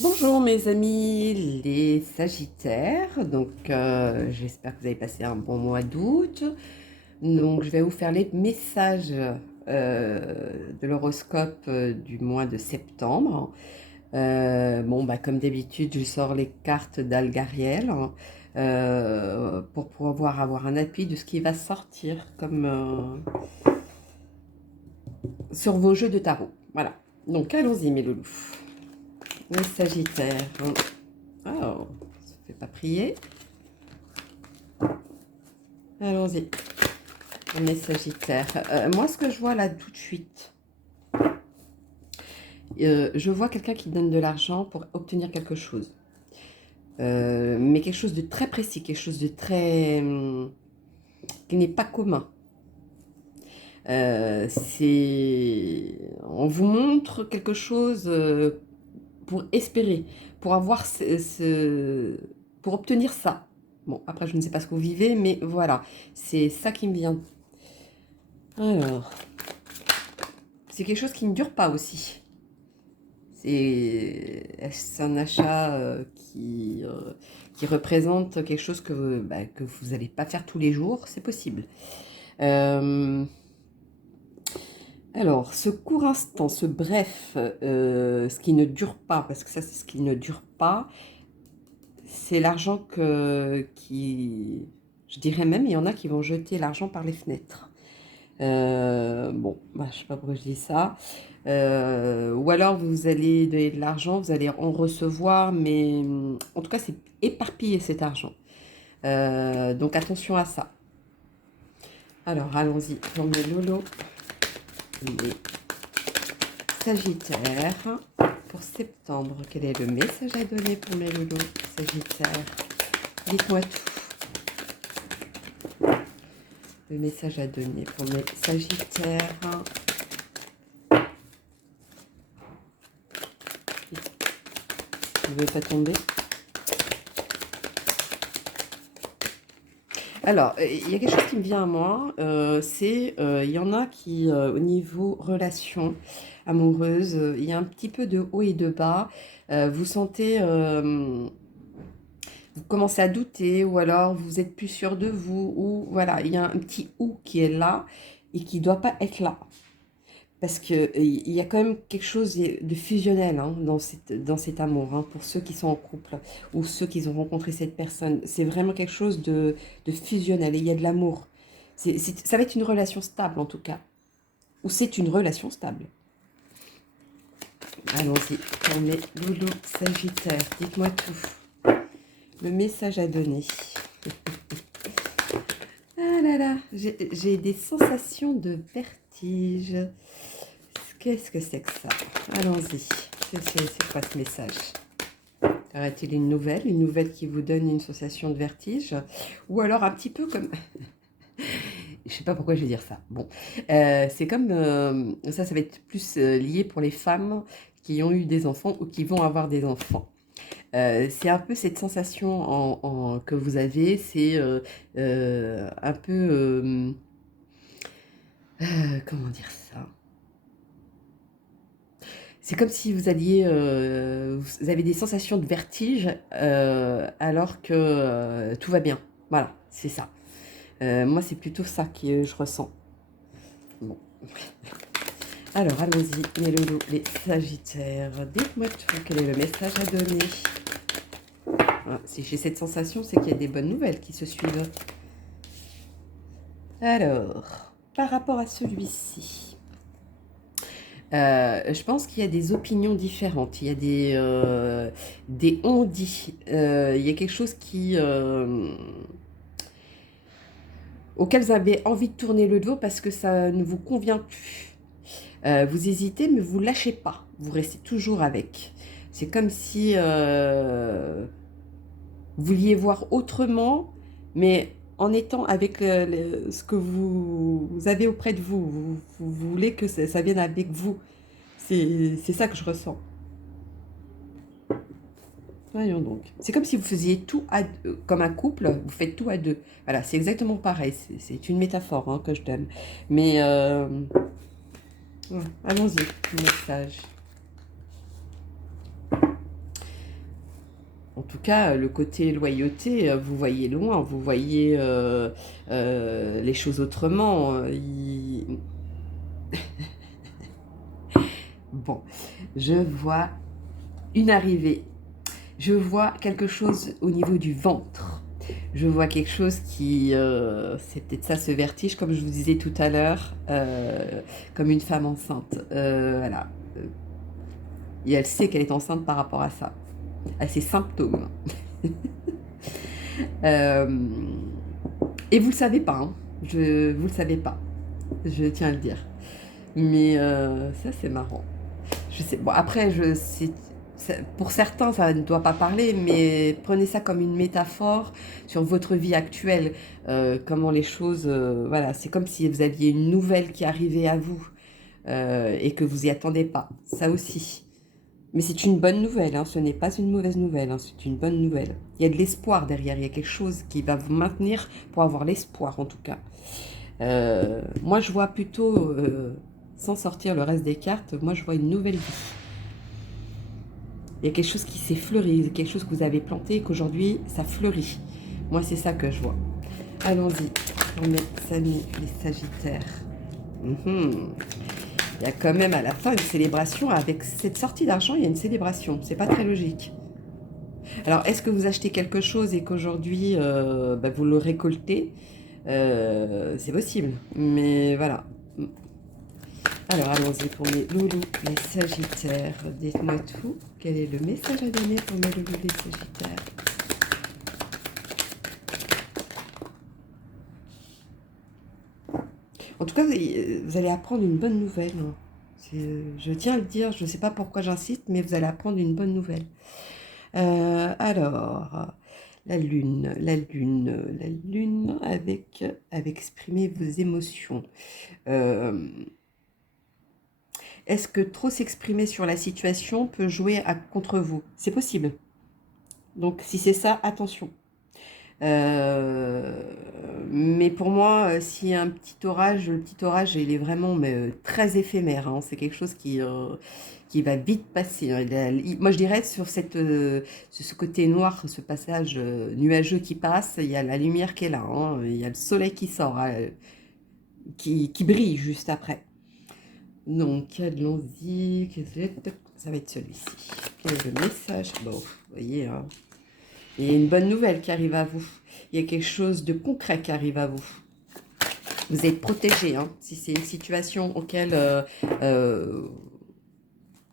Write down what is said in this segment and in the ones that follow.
Bonjour mes amis les Sagittaires, j'espère que vous avez passé un bon mois d'août. Donc je vais vous faire les messages de l'horoscope du mois de septembre. Comme d'habitude, je sors les cartes d'Algariel pour pouvoir avoir un appui de ce qui va sortir comme sur vos jeux de tarot. Voilà, donc allons-y mes loulous. Les Sagittaires. Oh, ça ne fait pas prier. Allons-y. Les Sagittaires. Moi, ce que je vois là tout de suite, je vois quelqu'un qui donne de l'argent pour obtenir quelque chose. Mais quelque chose de très précis, quelque chose de très... qui n'est pas commun. On vous montre quelque chose pour espérer, pour avoir pour obtenir ça. Bon, après, je ne sais pas ce que vous vivez, mais voilà, c'est ça qui me vient. Alors, c'est quelque chose qui ne dure pas aussi. C'est un achat qui représente quelque chose que vous n'allez pas faire tous les jours, c'est possible. Alors, ce court instant, ce bref, ce qui ne dure pas, parce que ça c'est ce qui ne dure pas, c'est l'argent je dirais même, il y en a qui vont jeter l'argent par les fenêtres. Je ne sais pas pourquoi je dis ça. Ou alors vous allez donner de l'argent, vous allez en recevoir, mais en tout cas c'est éparpillé cet argent. Donc attention à ça. Alors allons-y pour mes lolos, les Sagittaires pour septembre. Quel est le message à donner pour mes lolos Sagittaires? Dites-moi tout. Le message à donner pour mes Sagittaires. Ne veut pas tomber. Alors, il y a quelque chose qui me vient à moi, il y en a qui, au niveau relations amoureuses, il y a un petit peu de haut et de bas. Vous sentez, vous commencez à douter, ou alors vous êtes plus sûr de vous, ou voilà, il y a un petit ou qui est là et qui ne doit pas être là. Parce qu'il y a quand même quelque chose de fusionnel dans cet amour, hein, pour ceux qui sont en couple ou ceux qui ont rencontré cette personne. C'est vraiment quelque chose de fusionnel et il y a de l'amour. Ça va être une relation stable en tout cas. Ou c'est une relation stable. Allons-y, pour mes loulous sagittaires, dites-moi tout. Le message à donner. Ah là là, j'ai des sensations de vertige. Qu'est-ce que c'est que ça? Allons-y. C'est quoi ce message? Aurait-il une nouvelle qui vous donne une sensation de vertige? Ou alors un petit peu comme... Je sais pas pourquoi je vais dire ça. Bon, c'est comme... ça va être plus lié pour les femmes qui ont eu des enfants ou qui vont avoir des enfants. C'est un peu cette sensation que vous avez, c'est un peu... comment dire ça? C'est comme si vous alliez, vous avez des sensations de vertige alors que tout va bien. Voilà, c'est ça. Moi, c'est plutôt ça que je ressens. Bon. Alors, allons-y, mes loulous, les Sagittaires. Dites-moi tout, quel est le message à donner? Voilà, si j'ai cette sensation, c'est qu'il y a des bonnes nouvelles qui se suivent. Alors, par rapport à celui-ci, je pense qu'il y a des opinions différentes. Il y a des on-dit. Il y a quelque chose auquel vous avez envie de tourner le dos parce que ça ne vous convient plus. Vous hésitez, mais vous lâchez pas. Vous restez toujours avec. C'est comme si vous vouliez voir autrement, mais en étant avec ce que vous avez auprès de vous. Vous voulez que ça vienne avec vous. C'est ça que je ressens. Voyons donc. C'est comme si vous faisiez tout comme un couple, vous faites tout à deux. Voilà, c'est exactement pareil. C'est une métaphore que je donne. Mais ouais, allons-y, message. En tout cas, le côté loyauté, vous voyez loin, vous voyez les choses autrement. Bon, je vois une arrivée. Je vois quelque chose au niveau du ventre. Je vois quelque chose qui... c'est peut-être ça, ce vertige, comme je vous disais tout à l'heure, comme une femme enceinte. Voilà. Et elle sait qu'elle est enceinte par rapport à ça, à ses symptômes. Et vous le savez pas, hein. Vous le savez pas. Je tiens à le dire. Mais ça, c'est marrant. Je sais. Bon, après, pour certains, ça ne doit pas parler, mais prenez ça comme une métaphore sur votre vie actuelle. Comment les choses. Voilà, c'est comme si vous aviez une nouvelle qui arrivait à vous et que vous y attendez pas. Ça aussi. Mais c'est une bonne nouvelle, hein. Ce n'est pas une mauvaise nouvelle, hein. C'est une bonne nouvelle. Il y a de l'espoir derrière, il y a quelque chose qui va vous maintenir pour avoir l'espoir en tout cas. Moi je vois plutôt, sans sortir le reste des cartes, moi je vois une nouvelle vie. Il y a quelque chose qui s'est fleuri, quelque chose que vous avez planté et qu'aujourd'hui ça fleurit. Moi c'est ça que je vois. Allons-y, pour mes amis les Sagittaires. Il y a quand même à la fin une célébration. Avec cette sortie d'argent, il y a une célébration. C'est pas très logique. Alors, est-ce que vous achetez quelque chose et qu'aujourd'hui, vous le récoltez? C'est possible. Mais voilà. Alors, allons-y pour mes loulous, les Sagittaires. Dites-moi tout. Quel est le message à donner pour mes loulous, les Sagittaires? En tout cas, vous allez apprendre une bonne nouvelle, hein. Je tiens à le dire, je ne sais pas pourquoi j'insiste, mais vous allez apprendre une bonne nouvelle. Alors, la lune, avec exprimer vos émotions. Est-ce que trop s'exprimer sur la situation peut jouer contre vous? C'est possible. Donc, si c'est ça, attention. Mais pour moi, s'il y a un petit orage, le petit orage, il est vraiment très éphémère, hein. C'est quelque chose qui va vite passer, hein. Moi, je dirais, sur ce côté noir, ce passage nuageux qui passe, il y a la lumière qui est là, hein. Il y a le soleil qui sort, qui brille juste après. Donc, allons-y. Ça va être celui-ci. Quel est le message? Bon, vous voyez, hein. Il y a une bonne nouvelle qui arrive à vous. Il y a quelque chose de concret qui arrive à vous. Vous êtes protégé, hein. Si c'est une situation auquel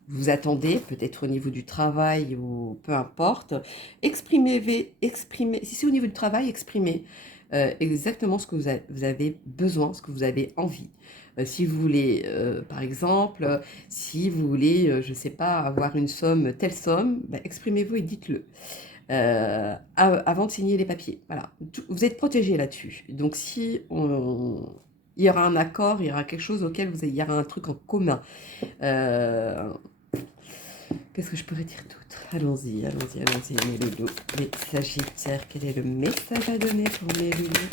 vous attendez, peut-être au niveau du travail ou peu importe, exprimez. Si c'est au niveau du travail, exprimez exactement ce que vous avez besoin, ce que vous avez envie. Si vous voulez, par exemple, si vous voulez, je ne sais pas, avoir une somme, telle somme, exprimez-vous et dites-le. Avant de signer les papiers. Voilà. Vous êtes protégé là-dessus. Donc si il y aura un accord, il y aura quelque chose auquel il y aura un truc en commun. Qu'est-ce que je pourrais dire d'autre? Allons-y, mes loulous. Les Sagittaires, quel est le message à donner pour mes loulous?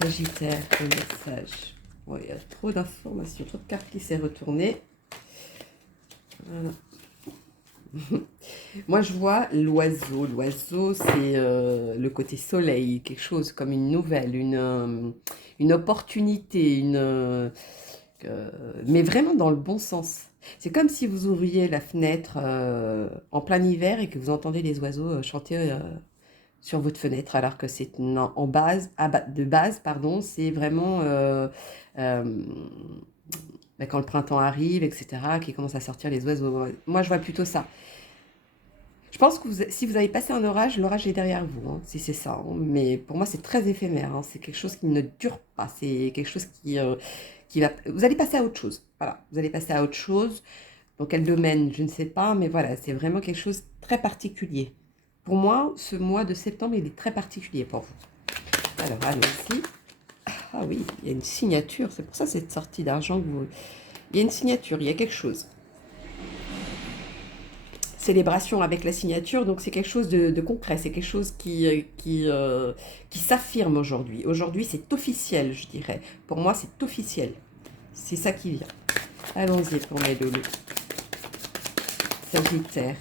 Sagittaire, le message. Oh, il y a trop d'informations, trop de cartes qui s'est retournées. Voilà. Moi, je vois l'oiseau. L'oiseau, c'est le côté soleil, quelque chose comme une nouvelle, une opportunité, mais vraiment dans le bon sens. C'est comme si vous ouvriez la fenêtre en plein hiver et que vous entendez les oiseaux chanter sur votre fenêtre, alors que c'est de base, pardon, c'est vraiment quand le printemps arrive, etc., qui commence à sortir les oiseaux. Moi, je vois plutôt ça. Je pense que si vous avez passé un orage, l'orage est derrière vous, hein, si c'est ça, hein. Mais pour moi, c'est très éphémère, hein. C'est quelque chose qui ne dure pas. C'est quelque chose qui va... Vous allez passer à autre chose. Voilà, vous allez passer à autre chose. Dans quel domaine, je ne sais pas. Mais voilà, c'est vraiment quelque chose de très particulier. Pour moi, ce mois de septembre, il est très particulier pour vous. Alors, allons-y. Ah oui, il y a une signature. C'est pour ça cette sortie d'argent que vous... Il y a une signature, il y a quelque chose. Célébration avec la signature, donc c'est quelque chose de concret, c'est quelque chose qui s'affirme aujourd'hui. Aujourd'hui, c'est officiel, je dirais. Pour moi, c'est officiel. C'est ça qui vient. Allons-y pour mes loulous. Sagittaire.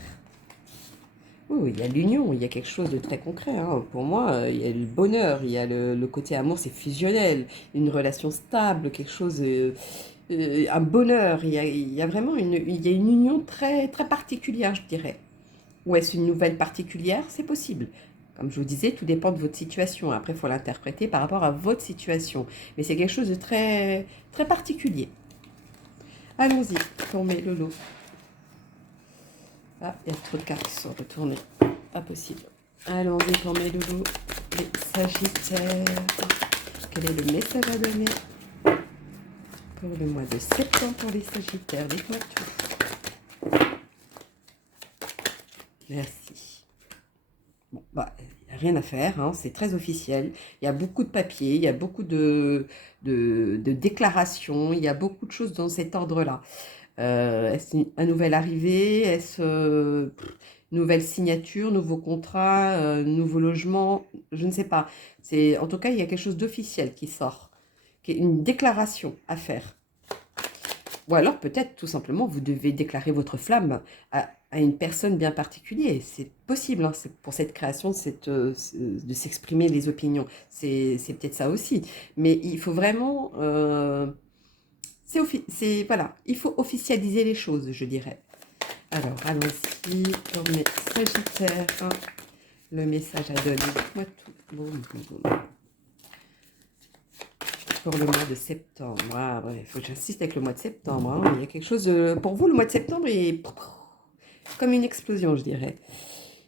Oui, il y a l'union, il y a quelque chose de très concret, hein. Pour moi, il y a le bonheur, il y a le côté amour, c'est fusionnel, une relation stable, quelque chose, un bonheur. Il y a vraiment il y a une union très, très particulière, je dirais. Ou est-ce une nouvelle particulière? C'est possible. Comme je vous disais, tout dépend de votre situation. Après, il faut l'interpréter par rapport à votre situation. Mais c'est quelque chose de très, très particulier. Allons-y pour mes lolos. Ah, il y a trop de cartes qui sont retournées. Pas possible. Allons-y pour mes loulous, les Sagittaires. Quel est le message à donner pour le mois de septembre pour les Sagittaires? Dites-moi tout. Merci. Bon, bah, il n'y a rien à faire, hein, c'est très officiel. Il y a beaucoup de papiers, il y a beaucoup de déclarations, il y a beaucoup de choses dans cet ordre-là. Est-ce un nouvel arrivé? Est-ce nouvelle signature, nouveau contrat, nouveau logement? Je ne sais pas. En tout cas, il y a quelque chose d'officiel qui sort, qui est une déclaration à faire. Ou alors peut-être tout simplement vous devez déclarer votre flamme à une personne bien particulière. C'est possible, hein, pour cette création, de s'exprimer les opinions. C'est peut-être ça aussi. Mais il faut vraiment... voilà, il faut officialiser les choses, je dirais. Alors, allons-y pour mes Sagittaires. Hein, le message à donner. Dites-moi tout. Boum, boum, boum. Pour le mois de septembre. Ah, ouais, il faut que j'insiste avec le mois de septembre. Hein. Il y a quelque chose... pour vous, le mois de septembre est comme une explosion, je dirais.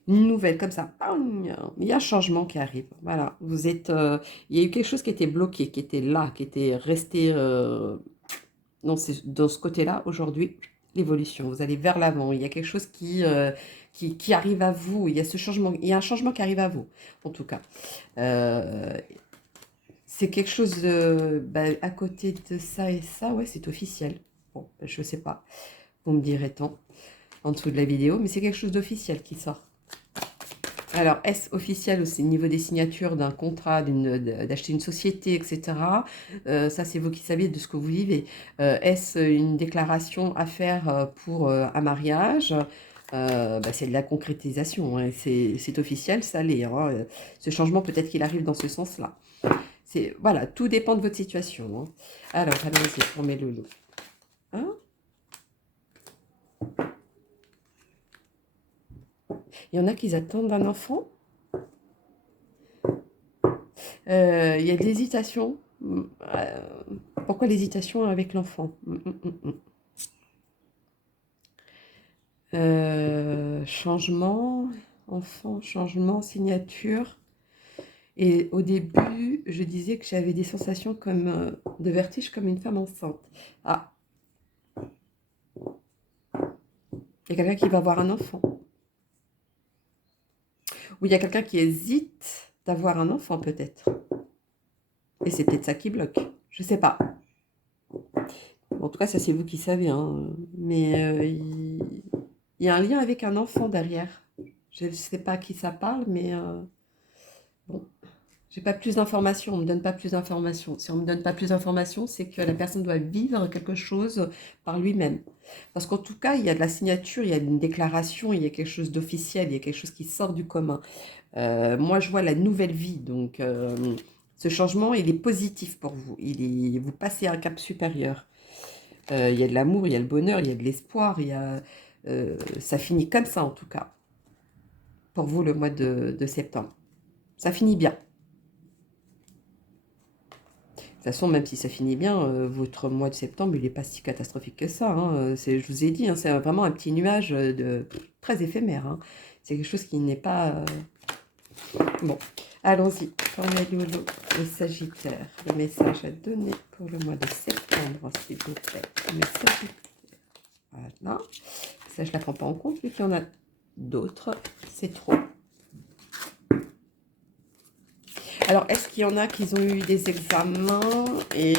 Une nouvelle, comme ça. Il y a un changement qui arrive. Voilà. Vous êtes... il y a eu quelque chose qui était bloqué, qui était là, qui était resté... dans ce côté-là, aujourd'hui, l'évolution. Vous allez vers l'avant. Il y a quelque chose qui arrive à vous. Il y a ce changement. Il y a un changement qui arrive à vous, en tout cas. C'est quelque chose à côté de ça et ça, ouais, c'est officiel. Bon, je sais pas. Vous me direz tant en dessous de la vidéo, mais c'est quelque chose d'officiel qui sort. Alors, est-ce officiel aussi au niveau des signatures d'un contrat, d'acheter une société, etc. Ça, c'est vous qui savez de ce que vous vivez. Est-ce une déclaration à faire pour un mariage? C'est de la concrétisation, hein. C'est officiel, ça l'est, hein. Ce changement, peut-être qu'il arrive dans ce sens-là. Voilà, tout dépend de votre situation, hein. Alors, allons-y pour mes loulous. Hein? Il y en a qui attendent un enfant. Il y a de l'hésitation. Pourquoi l'hésitation avec l'enfant? Changement, enfant, changement, signature. Et au début, je disais que j'avais des sensations comme de vertige comme une femme enceinte. Ah, il y a quelqu'un qui va avoir un enfant. Ou il y a quelqu'un qui hésite d'avoir un enfant peut-être. Et c'est peut-être ça qui bloque. Je sais pas. En tout cas, ça c'est vous qui savez, hein. Mais il y a un lien avec un enfant derrière. Je ne sais pas à qui ça parle, mais bon, j'ai pas plus d'informations. On me donne pas plus d'informations. Si on me donne pas plus d'informations, c'est que la personne doit vivre quelque chose par lui-même. Parce qu'en tout cas, il y a de la signature, il y a une déclaration, il y a quelque chose d'officiel, il y a quelque chose qui sort du commun. Moi, je vois la nouvelle vie, donc ce changement, il est positif pour vous. Vous passez à un cap supérieur. Il y a de l'amour, il y a le bonheur, il y a de l'espoir, ça finit comme ça en tout cas, pour vous le mois de septembre. Ça finit bien. De toute façon, même si ça finit bien, votre mois de septembre, il n'est pas si catastrophique que ça, hein. Je vous ai dit, hein, c'est vraiment un petit nuage très éphémère, hein. C'est quelque chose qui n'est pas... Bon, allons-y. Pour les Sagittaires, le message à donner pour le mois de septembre, s'il vous plaît. Les Sagittaires. Voilà. Ça, je ne la prends pas en compte, vu qu'il y en a d'autres. C'est trop. Alors, est-ce qu'il y en a qui ont eu des examens et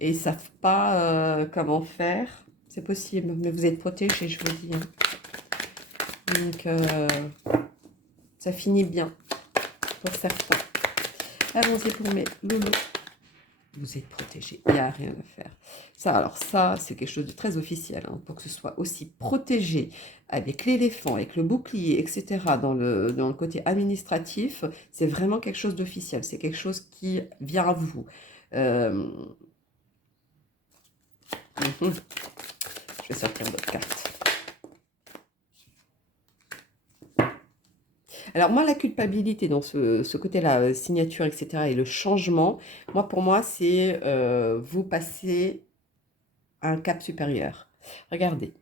ne savent pas comment faire? C'est possible, mais vous êtes protégés, je vous dis, hein. Donc, ça finit bien pour certains. Allons-y pour mes loulous. Vous êtes protégé, il n'y a rien à faire. Ça, alors ça, c'est quelque chose de très officiel, hein, pour que ce soit aussi protégé avec l'éléphant, avec le bouclier, etc., dans le côté administratif, c'est vraiment quelque chose d'officiel, c'est quelque chose qui vient à vous. Euh, mhm. Je vais sortir d'autres cartes. Alors moi, la culpabilité dans ce côté-là, signature, etc., et le changement, pour moi, c'est vous passer à un cap supérieur. Regardez,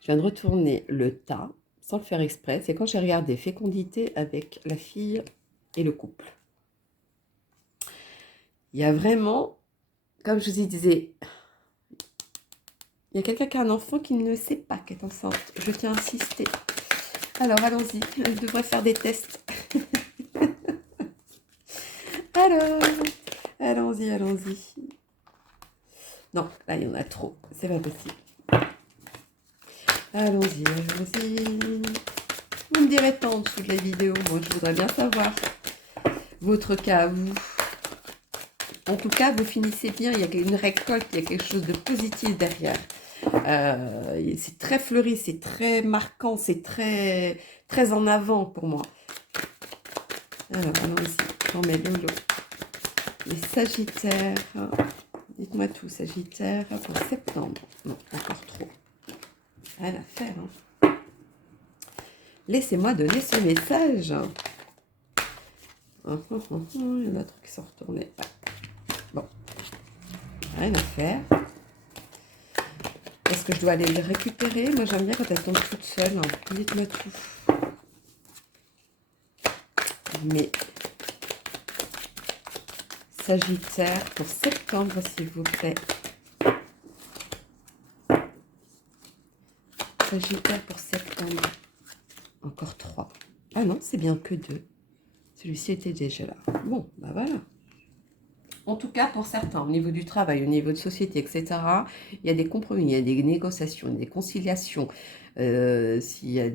je viens de retourner le tas, sans le faire exprès. C'est quand j'ai regardé fécondité avec la fille et le couple. Il y a vraiment, comme je vous disais, il y a quelqu'un qui a un enfant qui ne sait pas qu'elle est enceinte. Je tiens à insister. Alors, allons-y. Je devrais faire des tests. Alors, allons-y, allons-y. Non, là, il y en a trop. C'est pas possible. Allons-y, allons-y. Vous me direz pas en dessous de la vidéo. Moi, je voudrais bien savoir votre cas à vous. En tout cas, vous finissez bien. Il y a une récolte, il y a quelque chose de positif derrière. C'est très fleuri, c'est très marquant, c'est très, très en avant pour moi. Alors, allons-y. On met Lolo. Les Sagittaires. Dites-moi tout, Sagittaire, pour septembre. Non, encore trop. Rien à faire. Hein. Laissez-moi donner ce message. Il y en a d'autres qui sont retournés. Bon, rien à faire. Est-ce que je dois aller les récupérer? Moi, j'aime bien quand elles tombent toutes seules. Hein. Dites-moi tout. Mais Sagittaire pour septembre, s'il vous plaît. Sagittaire pour septembre. Encore 3. Ah non, c'est bien que 2. Celui-ci était déjà là. Bon, bah voilà. En tout cas, pour certains, au niveau du travail, au niveau de société, etc., il y a des compromis, il y a des négociations, des conciliations. S'il y a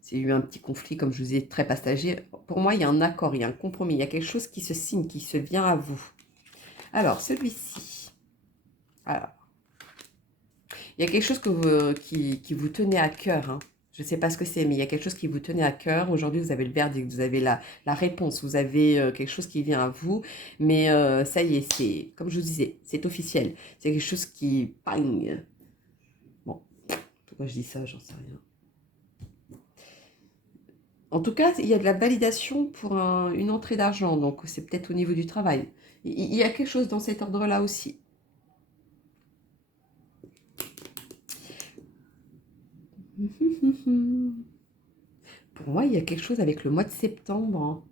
s'il y a eu un petit conflit, comme je vous ai très partagé, pour moi, il y a un accord, il y a un compromis, il y a quelque chose qui se signe, qui se vient à vous. Alors, celui-ci. Alors, il y a quelque chose qui vous tenait à cœur, hein. Je ne sais pas ce que c'est, mais il y a quelque chose qui vous tenait à cœur. Aujourd'hui, vous avez le verdict, vous avez la réponse, vous avez quelque chose qui vient à vous. Mais ça y est, c'est, comme je vous disais, c'est officiel. C'est quelque chose qui... Bang. Bon, pourquoi je dis ça, j'en sais rien. En tout cas, il y a de la validation pour une entrée d'argent. Donc, c'est peut-être au niveau du travail. Il y a quelque chose dans cet ordre-là aussi. Pour moi, il y a quelque chose avec le mois de septembre.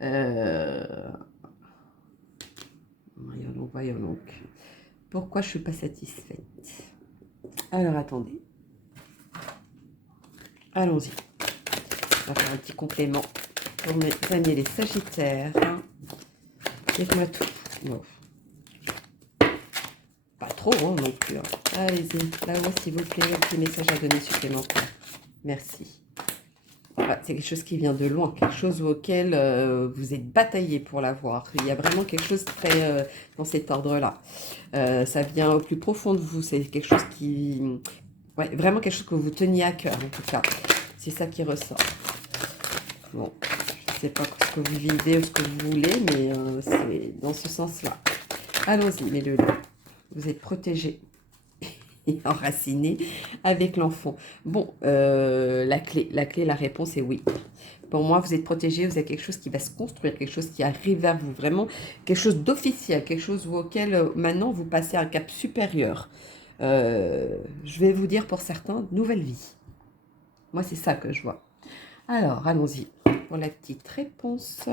Voyons donc, voyons donc. Pourquoi je ne suis pas satisfaite? Alors, attendez. Allons-y. On va faire un petit complément pour mes amis les Sagittaires. Dites-moi tout. Bon. Pas trop, hein, non plus. Hein. Allez-y, là-haut, s'il vous plaît, un petit message à donner supplémentaire. Merci. Voilà, c'est quelque chose qui vient de loin, quelque chose auquel vous êtes bataillé pour l'avoir. Il y a vraiment quelque chose très dans cet ordre-là. Ça vient au plus profond de vous. C'est quelque chose qui... Ouais, vraiment quelque chose que vous teniez à cœur, en tout cas. C'est ça qui ressort. Bon, je ne sais pas ce que vous vivez ou ce que vous voulez, mais c'est dans ce sens-là. Allons-y, mes loulous. Vous êtes protégés et enracinés avec l'enfant. Bon, la clé, la réponse est oui. Pour moi, vous êtes protégés, vous avez quelque chose qui va se construire, quelque chose qui arrive vers vous, vraiment quelque chose d'officiel, quelque chose auquel maintenant vous passez un cap supérieur. Je vais vous dire pour certains, nouvelle vie. Moi, c'est ça que je vois. Alors, allons-y pour la petite réponse.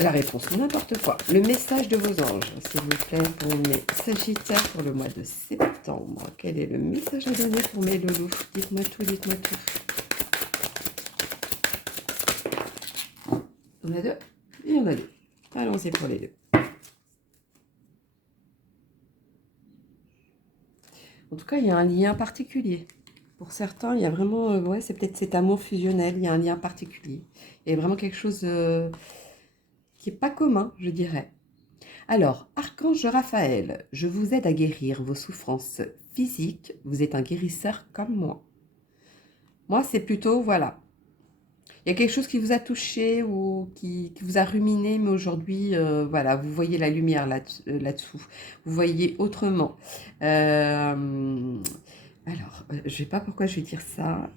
La réponse, n'importe quoi. Le message de vos anges, s'il vous plaît, pour mes Sagittaires pour le mois de septembre. Quel est le message à donner pour mes loulous? Dites-moi tout, dites-moi tout. Il y en a deux? Il y en a deux. Allons-y pour les deux. En tout cas, il y a un lien particulier. Pour certains, il y a vraiment... ouais, c'est peut-être cet amour fusionnel. Il y a un lien particulier. Il y a vraiment quelque chose qui n'est pas commun, je dirais. Alors, Archange Raphaël, je vous aide à guérir vos souffrances physiques. Vous êtes un guérisseur comme moi. Moi, c'est plutôt, voilà. Il y a quelque chose qui vous a touché ou qui vous a ruminé, mais aujourd'hui, voilà, vous voyez la lumière là-dessous. Vous voyez autrement. Alors, je ne sais pas pourquoi je vais dire ça.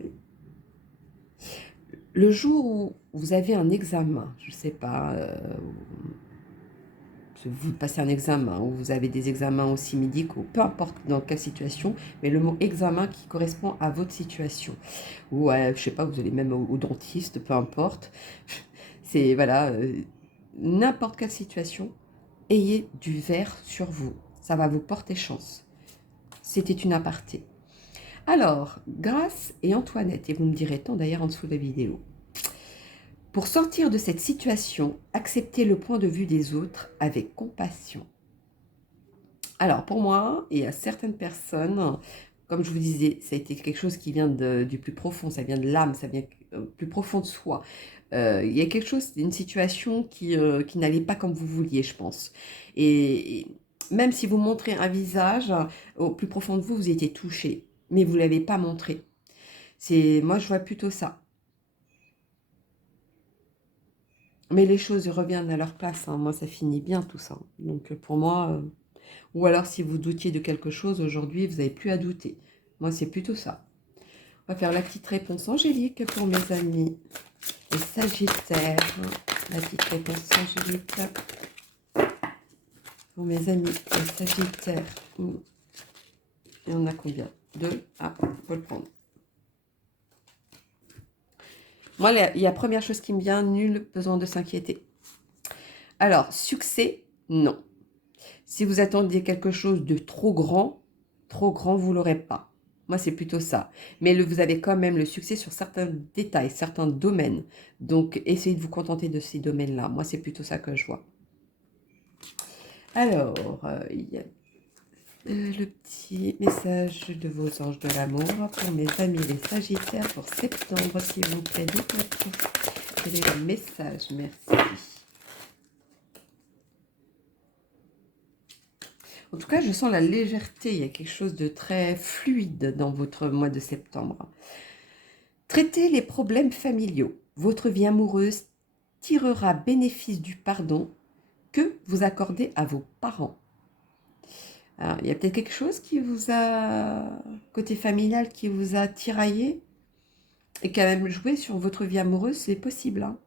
Le jour où vous avez un examen, je ne sais pas, vous passez un examen ou vous avez des examens aussi médicaux, peu importe dans quelle situation, mais le mot examen qui correspond à votre situation. Ou, je sais pas, vous allez même au dentiste, peu importe. C'est, voilà, n'importe quelle situation, ayez du vert sur vous. Ça va vous porter chance. C'était une aparté. Alors, Grâce et Antoinette, et vous me direz tant d'ailleurs en dessous de la vidéo. Pour sortir de cette situation, acceptez le point de vue des autres avec compassion. Alors, pour moi, et à certaines personnes, comme je vous disais, ça a été quelque chose qui vient du plus profond, ça vient de l'âme, ça vient plus profond de soi. Il y a quelque chose, une situation qui n'allait pas comme vous vouliez, je pense. Et même si vous montrez un visage, au plus profond de vous, vous étiez touché, mais vous ne l'avez pas montré. Moi, je vois plutôt ça. Mais les choses reviennent à leur place, hein. Moi, ça finit bien tout ça. Donc, pour moi... Ou alors, si vous doutiez de quelque chose, aujourd'hui, vous n'avez plus à douter. Moi, c'est plutôt ça. On va faire la petite réponse angélique pour mes amis les Sagittaires. La petite réponse angélique pour mes amis les Sagittaires. Il y en a combien? 2. Ah, il faut le prendre. Moi, il y a la première chose qui me vient, nul besoin de s'inquiéter. Alors, succès, non. Si vous attendiez quelque chose de trop grand, vous ne l'aurez pas. Moi, c'est plutôt ça. Mais vous avez quand même le succès sur certains détails, certains domaines. Donc, essayez de vous contenter de ces domaines-là. Moi, c'est plutôt ça que je vois. Alors, il y a le petit message de vos anges de l'amour pour mes amis les Sagittaires pour septembre, s'il vous plaît. Dites-moi tout. Quel est le message? Merci. En tout cas, je sens la légèreté. Il y a quelque chose de très fluide dans votre mois de septembre. Traitez les problèmes familiaux. Votre vie amoureuse tirera bénéfice du pardon que vous accordez à vos parents. Alors, il y a peut-être quelque chose qui vous a, côté familial, qui vous a tiraillé et qui a même joué sur votre vie amoureuse, c'est possible. Hein.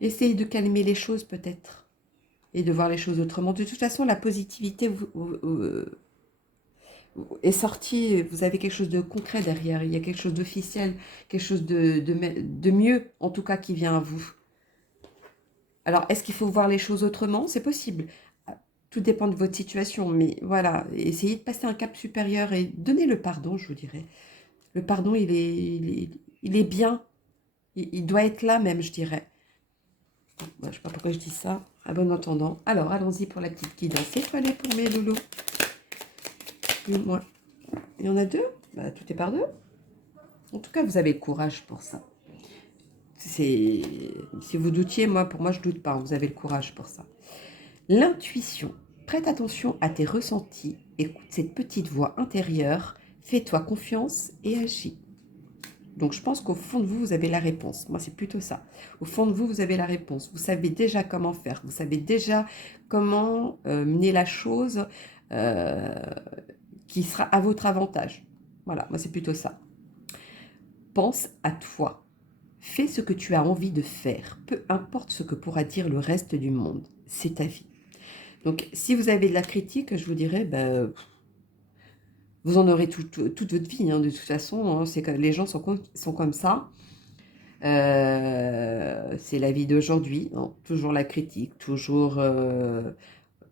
Essayez de calmer les choses peut-être et de voir les choses autrement. De toute façon, la positivité est sortie, vous avez quelque chose de concret derrière, il y a quelque chose d'officiel, quelque chose de mieux, en tout cas, qui vient à vous. Alors, est-ce qu'il faut voir les choses autrement? C'est possible. Tout dépend de votre situation, mais voilà, essayez de passer un cap supérieur et donnez le pardon, je vous dirais. Le pardon, il est bien, il doit être là même, je dirais. Je ne sais pas pourquoi je dis ça, à bon entendant. Alors, allons-y pour la petite guidance étoilée pour mes loulous. Moi. Il y en a 2? Bah, tout est par 2. En tout cas, vous avez le courage pour ça. Si vous doutiez, pour moi, je ne doute pas. Vous avez le courage pour ça. L'intuition. Prête attention à tes ressentis. Écoute cette petite voix intérieure. Fais-toi confiance et agis. Donc, je pense qu'au fond de vous, vous avez la réponse. Moi, c'est plutôt ça. Au fond de vous, vous avez la réponse. Vous savez déjà comment faire. Vous savez déjà comment mener la chose qui sera à votre avantage. Voilà, moi, c'est plutôt ça. Pense à toi. Fais ce que tu as envie de faire. Peu importe ce que pourra dire le reste du monde. C'est ta vie. Donc, si vous avez de la critique, je vous dirais, vous en aurez toute votre vie, hein, de toute façon. Hein, c'est que les gens sont comme ça. C'est la vie d'aujourd'hui. Hein, toujours la critique, toujours...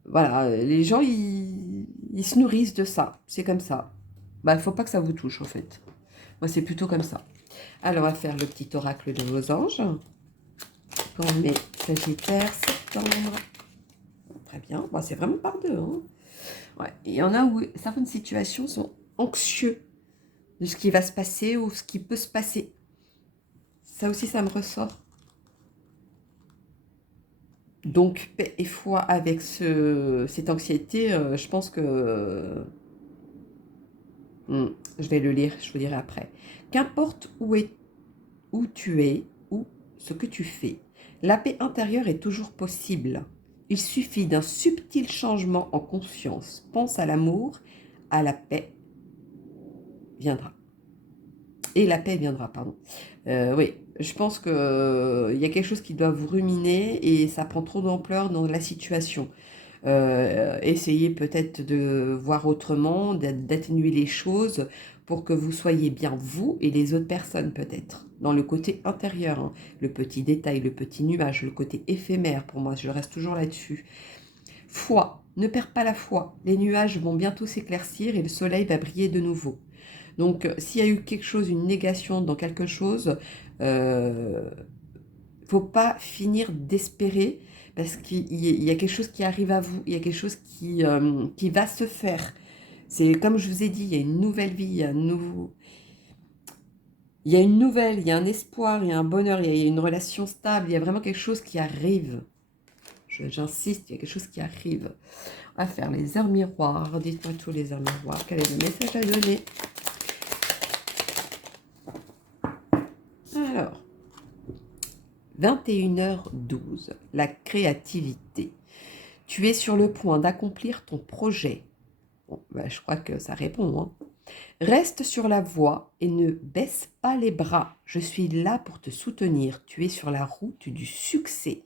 voilà, les gens, ils se nourrissent de ça. C'est comme ça. Il ne faut pas que ça vous touche, en fait. Moi, c'est plutôt comme ça. Alors, on va faire le petit oracle de vos anges. Pour mes Sagittaires, septembre. Très bien. Bon, c'est vraiment par 2. Hein. Ouais. Il y en a où certaines situations sont anxieux de ce qui va se passer ou ce qui peut se passer. Ça aussi, ça me ressort. Donc, paix et foi avec cette anxiété, je pense que... je vais le lire, je vous dirai après. Qu'importe où tu es ou ce que tu fais, la paix intérieure est toujours possible. Il suffit d'un subtil changement en conscience. Pense à l'amour, à la paix viendra. Et la paix viendra, pardon. Oui, je pense qu'il y a quelque chose qui doit vous ruminer et ça prend trop d'ampleur dans la situation. Essayez peut-être de voir autrement, d'atténuer les choses pour que vous soyez bien vous et les autres personnes peut-être. Dans le côté intérieur, hein, le petit détail, le petit nuage, le côté éphémère pour moi, je reste toujours là-dessus. Foi, ne perds pas la foi. Les nuages vont bientôt s'éclaircir et le soleil va briller de nouveau. Donc, s'il y a eu quelque chose, une négation dans quelque chose, faut pas finir d'espérer parce qu'il y a quelque chose qui arrive à vous, il y a quelque chose qui va se faire. C'est comme je vous ai dit, il y a une nouvelle vie, il y a un nouveau... Il y a une nouvelle, il y a un espoir, il y a un bonheur, il y a une relation stable, il y a vraiment quelque chose qui arrive. J'insiste, il y a quelque chose qui arrive. On va faire les heures miroirs. Dites-moi tous les heures miroirs. Quel est le message à donner? Alors, 21h12, la créativité. Tu es sur le point d'accomplir ton projet. Bon, je crois que ça répond, hein. Reste sur la voie et ne baisse pas les bras. Je suis là pour te soutenir. Tu es sur la route du succès.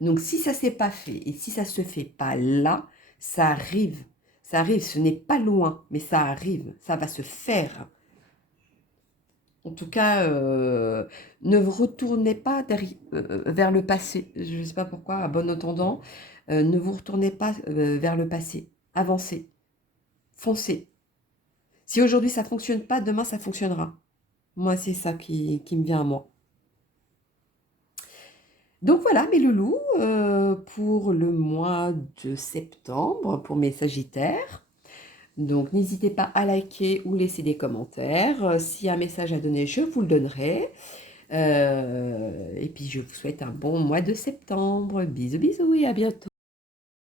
Donc, si ça ne s'est pas fait et si ça ne se fait pas là, ça arrive. Ça arrive, ce n'est pas loin, mais ça arrive. Ça va se faire. En tout cas, ne vous retournez pas vers le passé. Je ne sais pas pourquoi, à bon entendant, ne vous retournez pas vers le passé. Avancez, foncez. Si aujourd'hui ça ne fonctionne pas, demain ça fonctionnera. Moi, c'est ça qui me vient à moi. Donc voilà, mes loulous, pour le mois de septembre, pour mes Sagittaires. Donc n'hésitez pas à liker ou laisser des commentaires. S'il y a un message à donner, je vous le donnerai. Et puis je vous souhaite un bon mois de septembre. Bisous bisous et à bientôt.